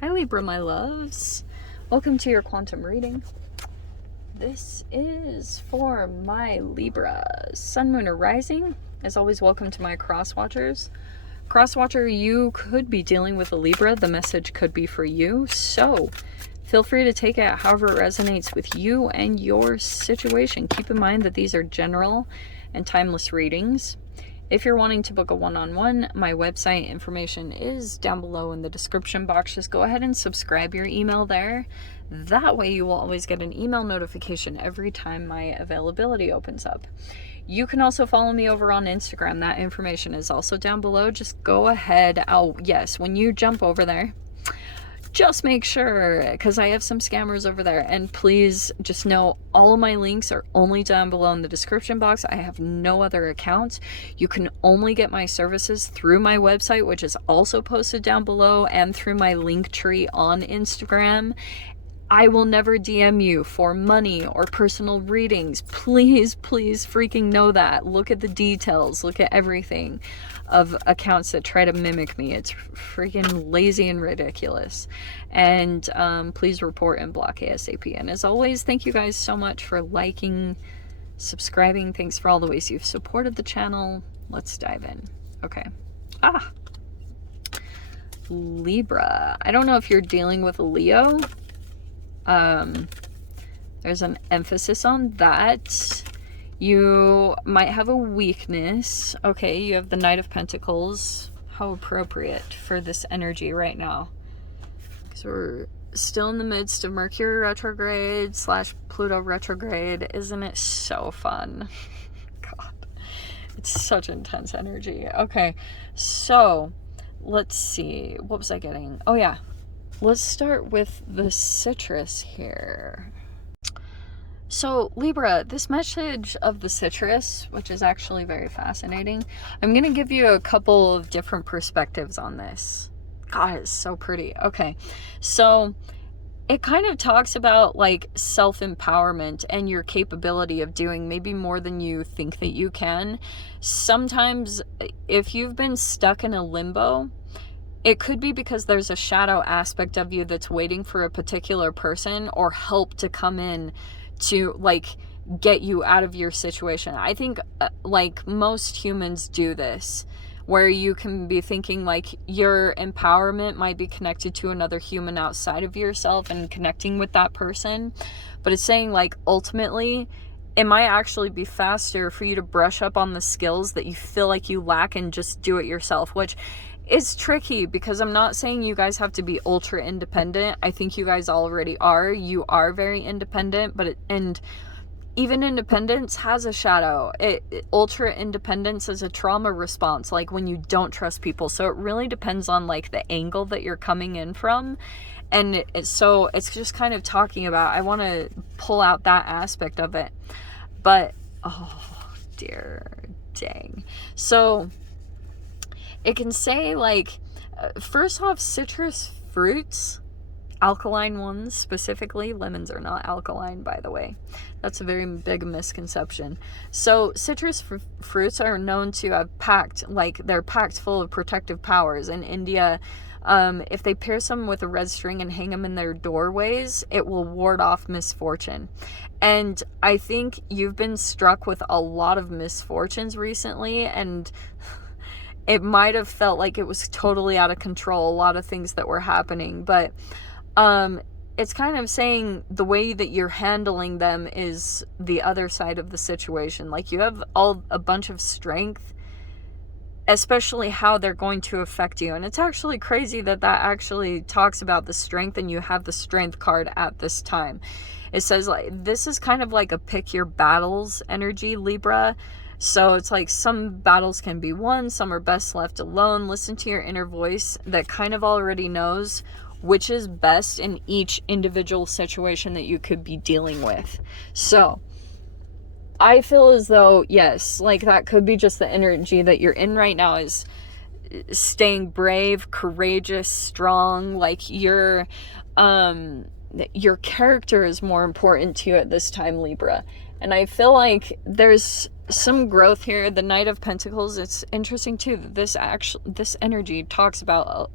Hi Libra, my loves. Welcome to your quantum reading. This is for my Libra Sun, Moon, or Rising. As always, welcome to my cross watchers. Cross watcher, you could be dealing with a Libra. The message could be for you. So feel free to take it however it resonates with you and your situation. Keep in mind that these are general and timeless readings. If you're wanting to book a one-on-one, my website information is down below in the description box. Just go ahead and subscribe your email there. That way you will always get an email notification every time my availability opens up. You can also follow me over on Instagram. That information is also down below. Just go ahead. Yes, when you jump over there, just make sure, because I have some scammers over there, and please just know all of my links are only down below in the description box. I have no other accounts. You can only get my services through my website, which is also posted down below, and through my link tree on Instagram. I will never DM you for money or personal readings. Please, please freaking know that. Look at the details. Look at everything of accounts that try to mimic me. It's freaking lazy and ridiculous. And please report and block ASAP. And as always, thank you guys so much for liking, subscribing. Thanks for all the ways you've supported the channel. Let's dive in. Okay. Libra. I don't know if you're dealing with a Leo. There's an emphasis on that. You might have a weakness. Okay, you have the Knight of Pentacles. How appropriate for this energy right now. Because we're still in the midst of Mercury retrograde / Pluto retrograde. Isn't it so fun? God, it's such intense energy. Okay, so let's see. What was I getting? Oh yeah. Let's start with the citrus here. So Libra, this message of the citrus, which is actually very fascinating, I'm going to give you a couple of different perspectives on this. God, it's so pretty. Okay, so it kind of talks about like self-empowerment and your capability of doing maybe more than you think that you can. Sometimes if you've been stuck in a limbo, it could be because there's a shadow aspect of you that's waiting for a particular person or help to come in to like get you out of your situation. I think like most humans do this, where you can be thinking like your empowerment might be connected to another human outside of yourself and connecting with that person. But it's saying like ultimately it might actually be faster for you to brush up on the skills that you feel like you lack and just do it yourself, which is tricky because I'm not saying you guys have to be ultra independent. I think you guys already are. You are very independent, but and even independence has a shadow. Ultra independence is a trauma response, like when you don't trust people. So it really depends on like the angle that you're coming in from. And so it's just kind of talking about, I want to pull out that aspect of it. But, oh dear, dang. So it can say like, first off, citrus fruits, alkaline ones specifically. Lemons are not alkaline, by the way. That's a very big misconception. So citrus fruits are known to have they're packed full of protective powers. In India, if they pierce them with a red string and hang them in their doorways, it will ward off misfortune. And I think you've been struck with a lot of misfortunes recently, and it might have felt like it was totally out of control, a lot of things that were happening, but it's kind of saying the way that you're handling them is the other side of the situation. Like you have a bunch of strength, especially how they're going to affect you. And it's actually crazy that actually talks about the strength, and you have the strength card at this time. It says like, this is kind of like a pick your battles energy, Libra. So it's like some battles can be won, some are best left alone. Listen to your inner voice that kind of already knows which is best in each individual situation that you could be dealing with. So I feel as though, yes, like that could be just the energy that you're in right now, is staying brave, courageous, strong. Like your character is more important to you at this time, Libra. And I feel like there's some growth here. The Knight of Pentacles, it's interesting too that this energy talks about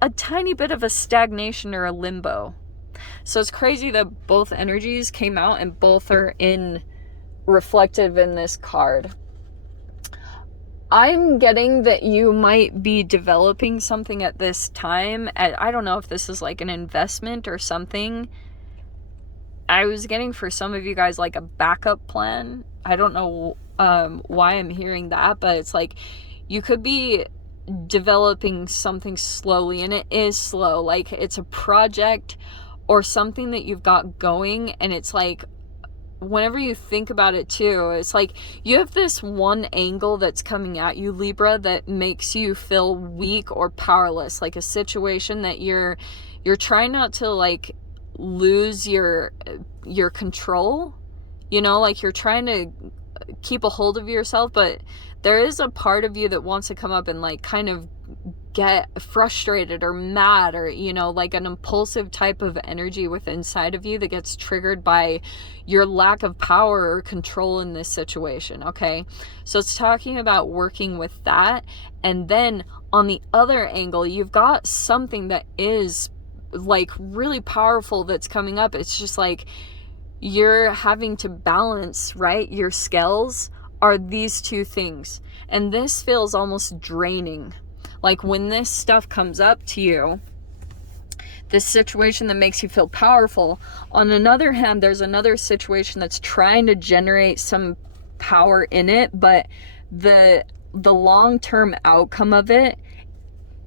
a tiny bit of a stagnation or a limbo. So it's crazy that both energies came out and both are in reflective in this card. I'm getting that you might be developing something at this time. I don't know if this is like an investment or something. I was getting for some of you guys like a backup plan. I don't know why I'm hearing that, but it's like you could be developing something slowly, and it is slow. Like it's a project or something that you've got going, and it's like whenever you think about it too, it's like you have this one angle that's coming at you, Libra, that makes you feel weak or powerless, like a situation that you're trying not to like lose your control, you know, like you're trying to keep a hold of yourself, but there is a part of you that wants to come up and like kind of get frustrated or mad, or you know, like an impulsive type of energy within inside of you that gets triggered by your lack of power or control in this situation. Okay, so it's talking about working with that. And then on the other angle, you've got something that is like really powerful that's coming up. It's just like you're having to balance, right? Your scales are these two things, and this feels almost draining. Like when this stuff comes up to you, this situation that makes you feel powerful, on another hand, there's another situation that's trying to generate some power in it, but the long-term outcome of it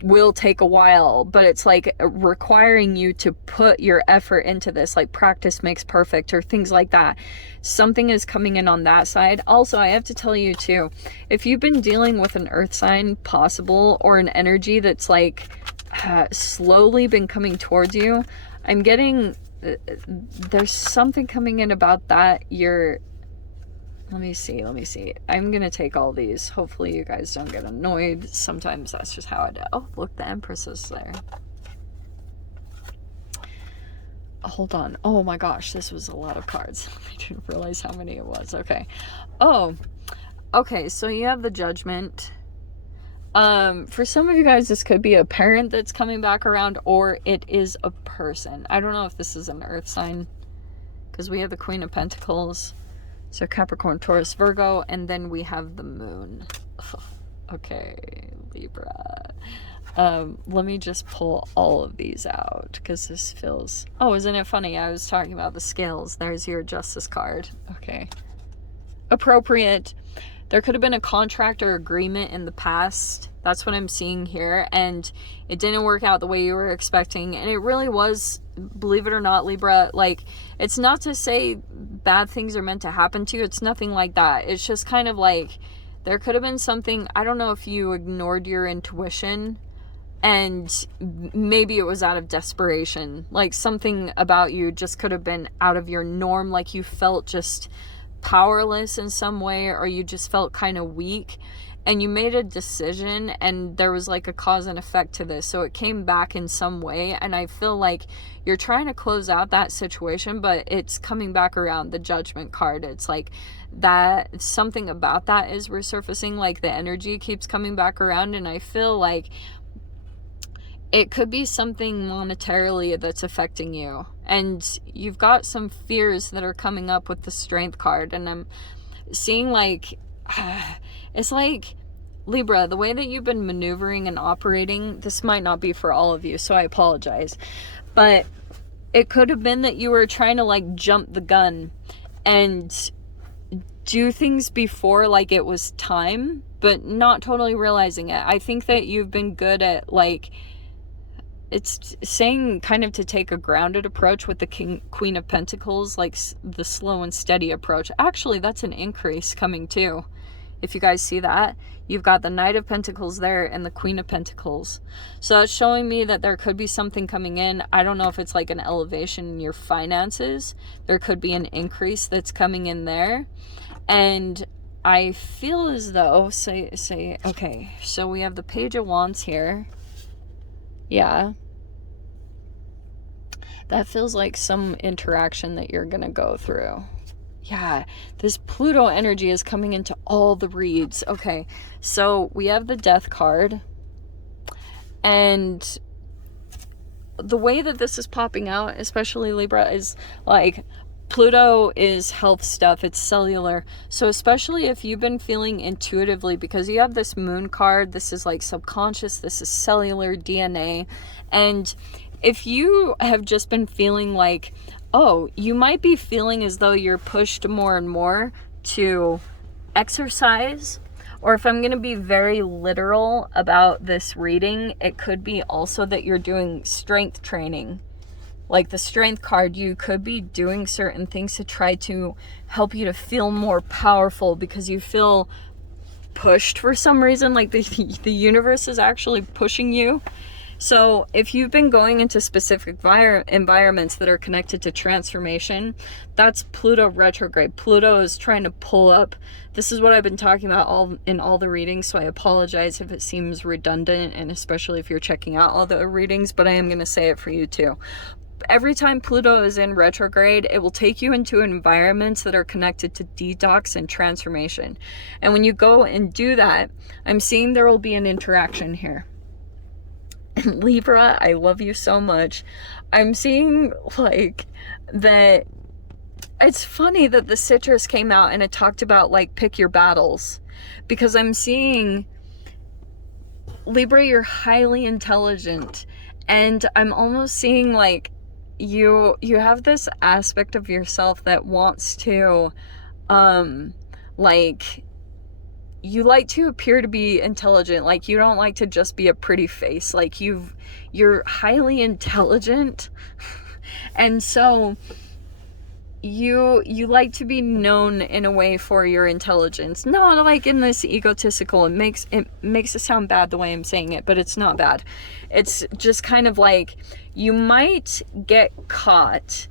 will take a while, but it's like requiring you to put your effort into this, like practice makes perfect or things like that. Something is coming in on that side. Also, I have to tell you too, if you've been dealing with an earth sign possible or an energy that's like slowly been coming towards you, I'm getting there's something coming in about that. Let me see. I'm going to take all these. Hopefully you guys don't get annoyed. Sometimes that's just how I do. Oh, look, the Empress is there. Hold on. Oh my gosh, this was a lot of cards. I didn't realize how many it was. Okay. Oh, okay. So you have the Judgment. For some of you guys, this could be a parent that's coming back around, or it is a person. I don't know if this is an earth sign, because we have the Queen of Pentacles. So Capricorn, Taurus, Virgo, and then we have the Moon. Okay, Libra. Let me just pull all of these out, because this feels... Oh, isn't it funny? I was talking about the scales. There's your Justice card. Okay. Appropriate. There could have been a contract or agreement in the past. That's what I'm seeing here. And it didn't work out the way you were expecting. And it really was, believe it or not, Libra, like, it's not to say bad things are meant to happen to you. It's nothing like that. It's just kind of like, there could have been something, I don't know if you ignored your intuition, and maybe it was out of desperation. Like something about you just could have been out of your norm. Like you felt just powerless in some way, or you just felt kind of weak, and you made a decision, and there was like a cause and effect to this, so it came back in some way. And I feel like you're trying to close out that situation, but it's coming back around. The Judgment card, it's like that something about that is resurfacing, like the energy keeps coming back around. And I feel like it could be something monetarily that's affecting you, and you've got some fears that are coming up with the Strength card. And I'm seeing like it's like, Libra, the way that you've been maneuvering and operating, this might not be for all of you, so I apologize, but it could have been that you were trying to like jump the gun and do things before like it was time, but not totally realizing it. I think that you've been good at like, it's saying kind of to take a grounded approach with the Queen of Pentacles, like the slow and steady approach. Actually, that's an increase coming too. If you guys see that, you've got the Knight of Pentacles there and the Queen of Pentacles. So it's showing me that there could be something coming in. I don't know if it's like an elevation in your finances. There could be an increase that's coming in there. And I feel as though, okay, so we have the Page of Wands here. Yeah. That feels like some interaction that you're going to go through. Yeah, this Pluto energy is coming into all the reads. Okay, so we have the Death card. And the way that this is popping out, especially Libra, is like Pluto is health stuff, it's cellular. So especially if you've been feeling intuitively, because you have this moon card, this is like subconscious, this is cellular DNA. And if you have just been feeling like, oh, you might be feeling as though you're pushed more and more to exercise, or if I'm going to be very literal about this reading, it could be also that you're doing strength training. Like the strength card, you could be doing certain things to try to help you to feel more powerful because you feel pushed for some reason, like the universe is actually pushing you. So if you've been going into specific environments that are connected to transformation, that's Pluto retrograde. Pluto is trying to pull up. This is what I've been talking about in all the readings, so I apologize if it seems redundant, and especially if you're checking out all the readings, but I am going to say it for you too. Every time Pluto is in retrograde, it will take you into environments that are connected to detox and transformation. And when you go and do that, I'm seeing there will be an interaction here. And Libra, I love you so much. I'm seeing like that. It's funny that the citrus came out and it talked about like pick your battles, because I'm seeing Libra, you're highly intelligent, and I'm almost seeing like you have this aspect of yourself that wants to like, you like to appear to be intelligent. Like you don't like to just be a pretty face. Like you're highly intelligent. And so you like to be known in a way for your intelligence, not like in this egotistical, it makes it sound bad the way I'm saying it, but it's not bad. It's just kind of like you might get caught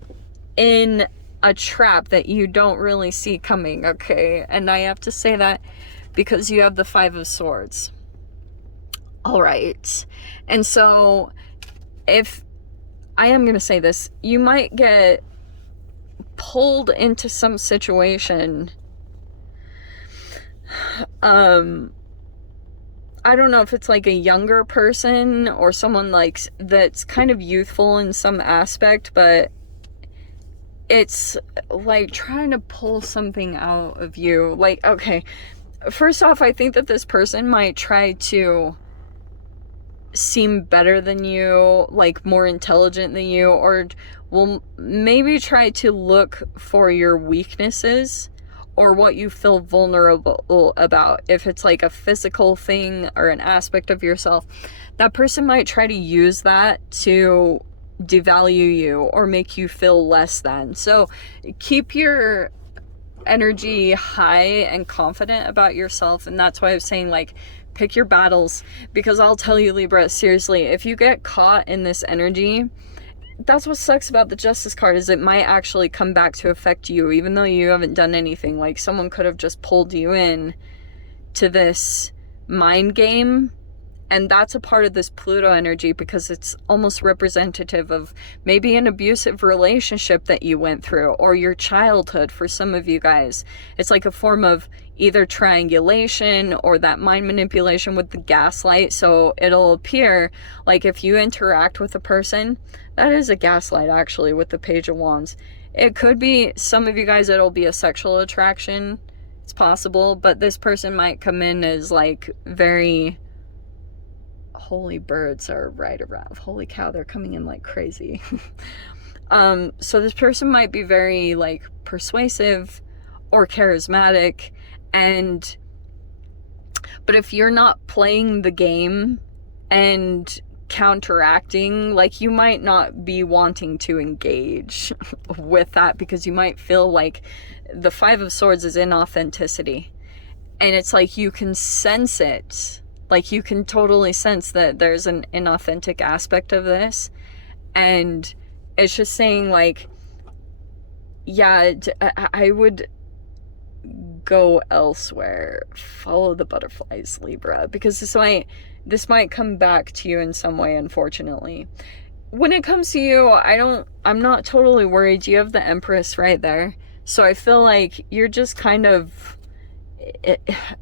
in a trap that you don't really see coming, okay? And I have to say that because you have the Five of Swords. All right. And so if I am going to say this, you might get pulled into some situation. I don't know if it's like a younger person or someone like that's kind of youthful in some aspect, but it's like trying to pull something out of you. Like, okay, first off, I think that this person might try to seem better than you, like more intelligent than you, or will maybe try to look for your weaknesses or what you feel vulnerable about. If it's like a physical thing or an aspect of yourself, that person might try to use that to devalue you or make you feel less than. So keep your energy high and confident about yourself. And that's why I was saying, like, pick your battles, because I'll tell you, Libra, seriously, if you get caught in this energy, that's what sucks about the Justice card, is it might actually come back to affect you, even though you haven't done anything. Like, someone could have just pulled you in to this mind game. And that's a part of this Pluto energy, because it's almost representative of maybe an abusive relationship that you went through, or your childhood for some of you guys. It's like a form of either triangulation or that mind manipulation with the gaslight. So it'll appear like if you interact with a person, that is a gaslight actually with the Page of Wands. It could be some of you guys, it'll be a sexual attraction. It's possible, but this person might come in as like very... Holy birds are right around. Holy cow, they're coming in like crazy. So this person might be very like persuasive or charismatic, but if you're not playing the game and counteracting, like, you might not be wanting to engage with that, because you might feel like the Five of Swords is inauthenticity, and it's like you can sense it. Like, you can totally sense that there's an inauthentic aspect of this. And it's just saying, like, yeah, I would go elsewhere. Follow the butterflies, Libra. Because this might come back to you in some way, unfortunately. When it comes to you, I'm not totally worried. You have the Empress right there. So I feel like you're just kind of...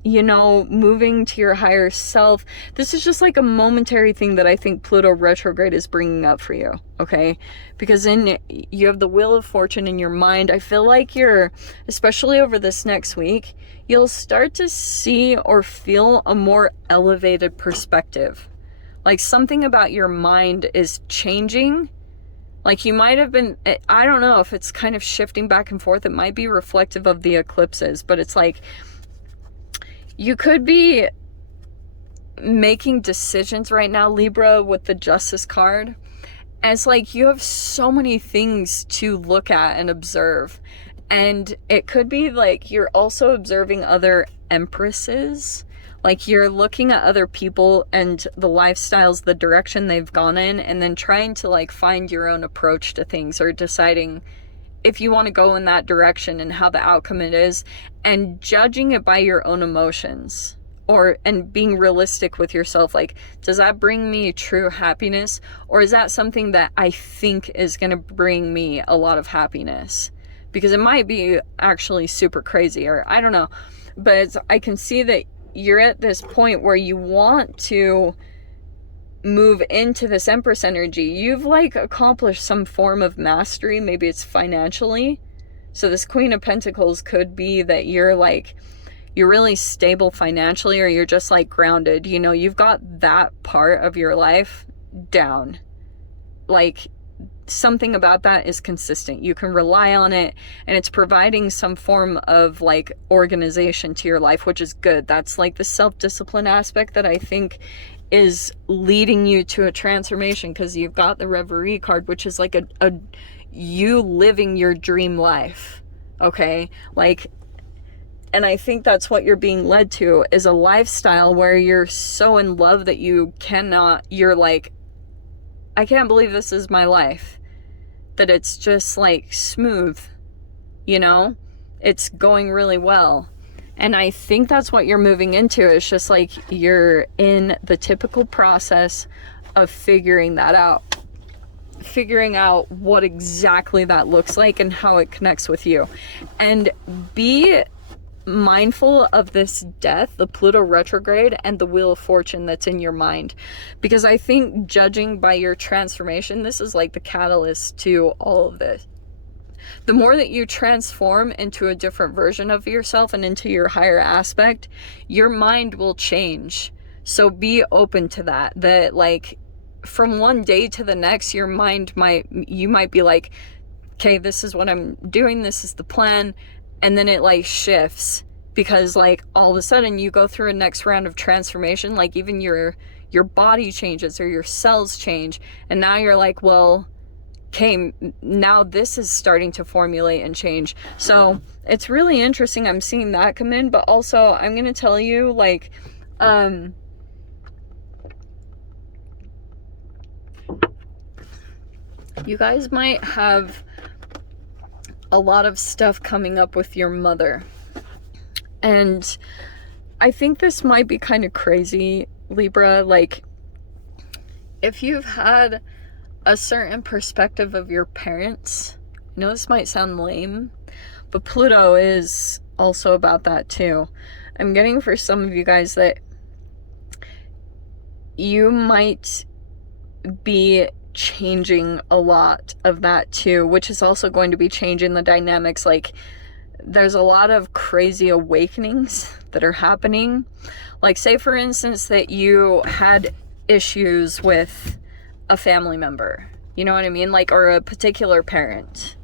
you know, moving to your higher self. This is just like a momentary thing that I think Pluto retrograde is bringing up for you, okay? Because then you have the Wheel of Fortune in your mind. I feel like you're, especially over this next week, you'll start to see or feel a more elevated perspective. Like something about your mind is changing. Like you might have been, I don't know if it's kind of shifting back and forth. It might be reflective of the eclipses, but it's like you could be making decisions right now, Libra, with the Justice card. And it's like you have so many things to look at and observe. And it could be like you're also observing other empresses. Like you're looking at other people and the lifestyles, the direction they've gone in, and then trying to like find your own approach to things, or deciding if you want to go in that direction and how the outcome it is, and judging it by your own emotions, and being realistic with yourself. Like, does that bring me true happiness, or is that something that I think is going to bring me a lot of happiness? Because it might be actually super crazy, or I don't know. But I can see that you're at this point where you want to move into this Empress energy. You've like accomplished some form of mastery. Maybe it's financially. So this Queen of Pentacles could be that you're really stable financially, or you're just like grounded. You know, you've got that part of your life down. Like something about that is consistent. You can rely on it, and it's providing some form of like organization to your life, which is good. That's like the self-discipline aspect that I think is leading you to a transformation, because you've got the Reverie card, which is like a you living your dream life, okay? Like, and I think that's what you're being led to, is a lifestyle where you're so in love that you're like, I can't believe this is my life. That it's just like smooth, you know? It's going really well. And I think that's what you're moving into. It's just like you're in the typical process of figuring that out. Figuring out what exactly that looks like and how it connects with you. And be mindful of this death, the Pluto retrograde, and the Wheel of Fortune that's in your mind. Because I think judging by your transformation, this is like the catalyst to all of this. The more that you transform into a different version of yourself and into your higher aspect, your mind will change. So be open to that. That like from one day to the next, you might be like, okay, this is what I'm doing, this is the plan. And then it like shifts, because like all of a sudden you go through a next round of transformation. Like even your body changes, or your cells change. And now you're like, well, okay, now this is starting to formulate and change. So it's really interesting. I'm seeing that come in, but also I'm going to tell you like, you guys might have a lot of stuff coming up with your mother. And I think this might be kind of crazy, Libra. Like, if you've had a certain perspective of your parents, I know this might sound lame, but Pluto is also about that too. I'm getting for some of you guys that you might be changing a lot of that too, which is also going to be changing the dynamics. Like there's a lot of crazy awakenings that are happening. Like say for instance that you had issues with a family member, you know what I mean? Like, or a particular parent.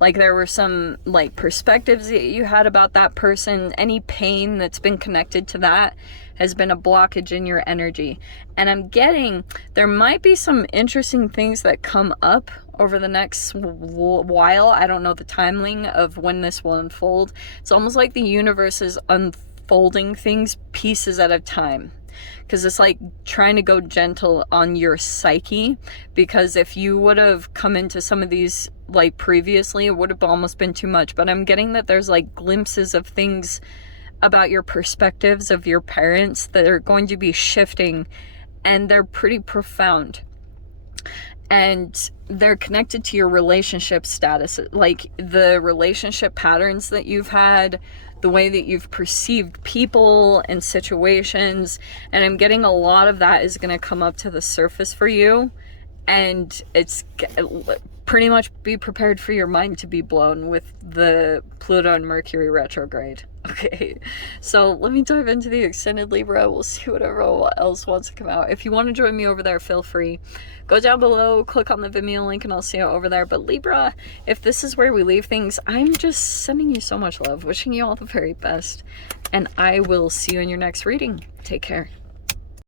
Like there were some like perspectives that you had about that person. Any pain that's been connected to that has been a blockage in your energy. And I'm getting, there might be some interesting things that come up over the next while. I don't know the timing of when this will unfold. It's almost like the universe is unfolding things pieces at a time. Because it's like trying to go gentle on your psyche. Because if you would have come into some of these like previously, it would have almost been too much. But I'm getting that there's like glimpses of things about your perspectives of your parents that are going to be shifting, and they're pretty profound. And they're connected to your relationship status, like the relationship patterns that you've had, the way that you've perceived people and situations. And I'm getting a lot of that is going to come up to the surface for you. And it's pretty much be prepared for your mind to be blown with the Pluto and Mercury retrograde. Okay, so let me dive into the extended Libra. We'll see whatever else wants to come out. If you want to join me over there, feel free. Go down below, click on the Vimeo link, and I'll see you over there. But Libra, if this is where we leave things, I'm just sending you so much love, wishing you all the very best, and I will see you in your next reading. Take care.